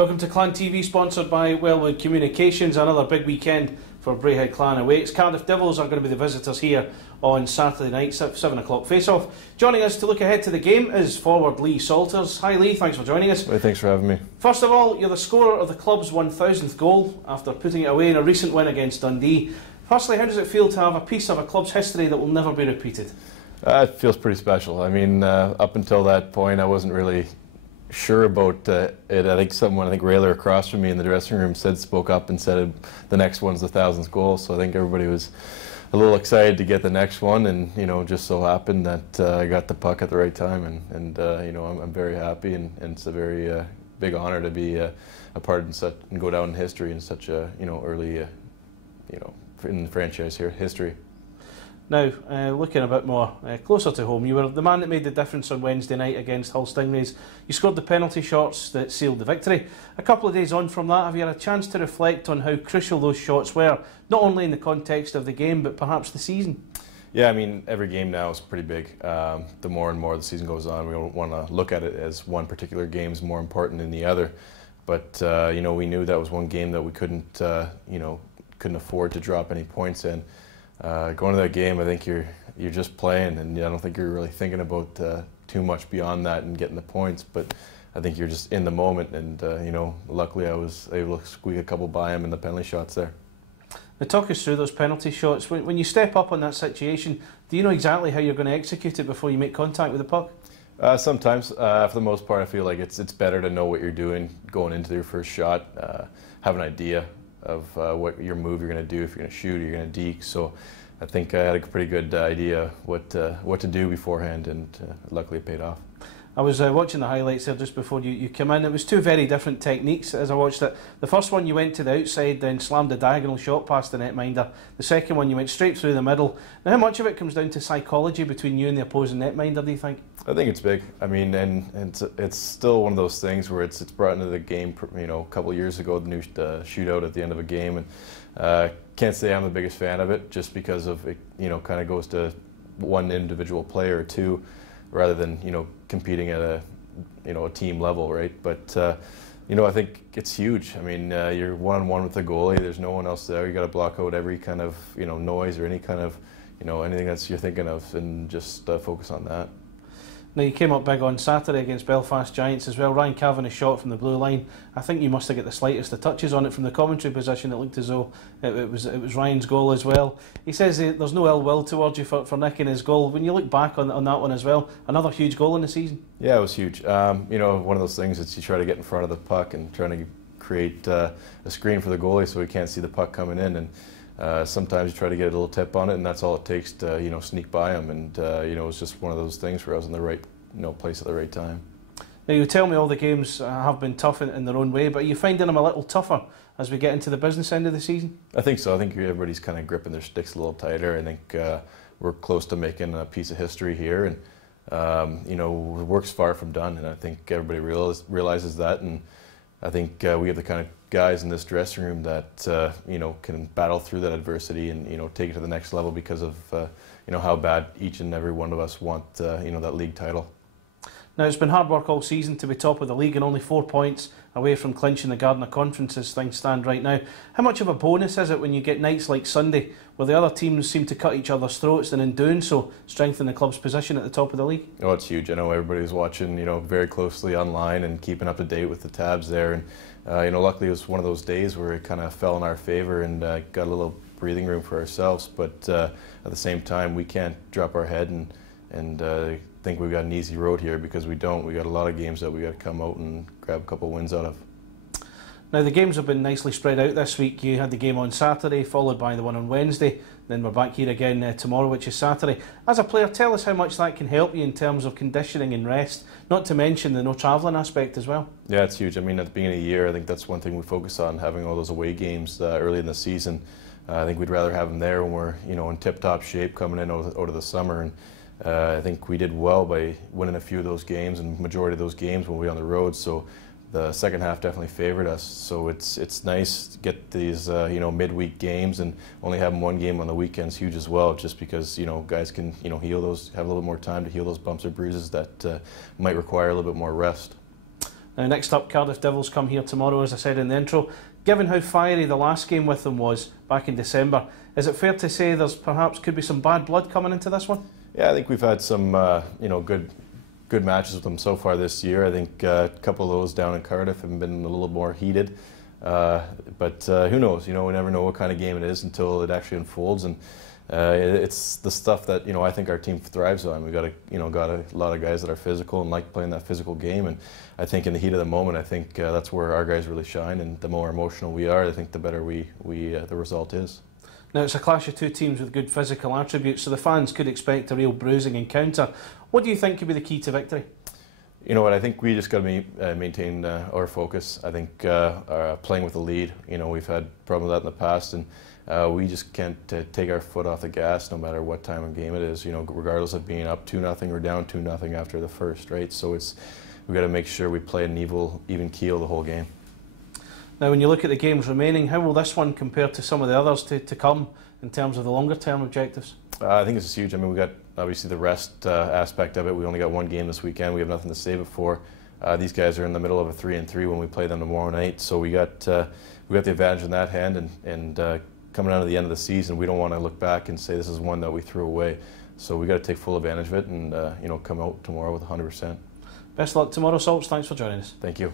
Welcome to Clan TV, sponsored by Wellwood Communications. Another big weekend for Braehead Clan awaits. Cardiff Devils are going to be the visitors here on Saturday night, 7 o'clock face-off. Joining us to look ahead to the game is forward Leigh Salters. Hi Leigh, thanks for joining us. Well, thanks for having me. First of all, you're the scorer of the club's 1,000th goal after putting it away in a recent win against Dundee. Firstly, how does it feel to have a piece of a club's history that will never be repeated? It feels pretty special. I mean, up until that point I wasn't really sure about it. I think Rayler across from me in the dressing room spoke up and said the next one's the 1,000th goal, so I think everybody was a little excited to get the next one, and just so happened that I got the puck at the right time, and I'm very happy, and it's a very big honor to be a part in such and go down in history in such a early in the franchise history. Now, looking a bit more closer to home, you were the man that made the difference on Wednesday night against Hull Stingrays. You scored the penalty shots that sealed the victory. A couple of days on from that, have you had a chance to reflect on how crucial those shots were, not only in the context of the game, but perhaps the season? Yeah, I mean, every game now is pretty big. The more and more the season goes on, we don't want to look at it as one particular game is more important than the other. But we knew that was one game that we couldn't afford to drop any points in. Going to that game, I think you're just playing, and I don't think you're really thinking about too much beyond that and getting the points. But I think you're just in the moment, and luckily I was able to squeak a couple by him in the penalty shots there. Now, talk us through those penalty shots. When you step up on that situation, do you know exactly how you're going to execute it before you make contact with the puck? Sometimes, for the most part, I feel like it's better to know what you're doing going into your first shot, have an idea of what your move you're going to do, if you're going to shoot or you're going to deke. So I think I had a pretty good idea what to do beforehand, and luckily it paid off. I was watching the highlights there just before you came in. It was two very different techniques as I watched it. The first one, you went to the outside, then slammed a diagonal shot past the netminder. The second one, you went straight through the middle. Now, how much of it comes down to psychology between you and the opposing netminder, do you think? I think it's big. I mean, and it's still one of those things where it's brought into the game. A couple of years ago, the shootout at the end of a game, and can't say I'm the biggest fan of it, just because of it. Kind of goes to one individual player or two, rather than competing at a team level, right? But I think it's huge. I mean, you're one-on-one with the goalie. There's no one else there. You got to block out every kind of noise or any kind of anything that's you're thinking of, and just focus on that. Now, you came up big on Saturday against Belfast Giants as well. Ryan Kavanagh shot from the blue line. I think you must have got the slightest of touches on it from the commentary position. It looked as though it was Ryan's goal as well. He says there's no ill will towards you for nicking his goal. When you look back on that one as well, another huge goal in the season. Yeah, it was huge. One of those things that you try to get in front of the puck and trying to create a screen for the goalie so he can't see the puck coming in, and sometimes you try to get a little tip on it, and that's all it takes to sneak by him. And it was just one of those things where I was in the right place at the right time. Now, you tell me all the games have been tough in their own way, but are you finding them a little tougher as we get into the business end of the season? I think so. I think everybody's kind of gripping their sticks a little tighter. I think we're close to making a piece of history here, and the work's far from done, and I think everybody realizes that. And I think we have the kind of guys in this dressing room that can battle through that adversity and take it to the next level because of how bad each and every one of us want that league title. Now, it's been hard work all season to be top of the league and only 4 points away from clinching the Gardner Conference as things stand right now. How much of a bonus is it when you get nights like Sunday where the other teams seem to cut each other's throats and in doing so strengthen the club's position at the top of the league? Oh, it's huge. I know everybody's watching very closely online and keeping up to date with the tabs there, and luckily it was one of those days where it kind of fell in our favour and got a little breathing room for ourselves, but at the same time we can't drop our head and think we've got an easy road here, because we don't. We got a lot of games that we got to come out and grab a couple of wins out of. Now, the games have been nicely spread out this week. You had the game on Saturday, followed by the one on Wednesday, then we're back here again tomorrow, which is Saturday. As a player, tell us how much that can help you in terms of conditioning and rest, not to mention the no travelling aspect as well. Yeah, it's huge. I mean, at the beginning of the year, I think that's one thing we focus on, having all those away games early in the season. I think we'd rather have them there when we're in tip-top shape coming in out of the summer, and I think we did well by winning a few of those games, and majority of those games when we were on the road. So the second half definitely favored us. So it's nice to get these midweek games, and only having one game on the weekend's huge as well, just because guys can heal those, have a little more time to heal those bumps or bruises that might require a little bit more rest. Now next up, Cardiff Devils come here tomorrow, as I said in the intro. Given how fiery the last game with them was back in December, is it fair to say there's perhaps could be some bad blood coming into this one? Yeah, I think we've had some good matches with them so far this year. I think a couple of those down in Cardiff have been a little more heated. But who knows? We never know what kind of game it is until it actually unfolds, and it's the stuff that I think our team thrives on. We've got a lot of guys that are physical and like playing that physical game, and I think in the heat of the moment, I think that's where our guys really shine. And the more emotional we are, I think the better the result is. Now it's a clash of two teams with good physical attributes, so the fans could expect a real bruising encounter. What do you think could be the key to victory? You know what, I think we just got to maintain our focus. I think playing with the lead, we've had problems with that in the past, and we just can't take our foot off the gas no matter what time of game it is, regardless of being up 2-0 or down 2-0 after the first, right? So we've got to make sure we play an even keel the whole game. Now when you look at the games remaining, how will this one compare to some of the others to come in terms of the longer term objectives? I think it's huge. I mean, we've got obviously the rest aspect of it. We only got one game this weekend. We have nothing to save it for. These guys are in the middle of a 3-3 when we play them tomorrow night. So we got the advantage in that hand, and coming out of the end of the season, we don't want to look back and say this is one that we threw away. So we got to take full advantage of it and come out tomorrow with 100%. Best of luck tomorrow, Salts. Thanks for joining us. Thank you.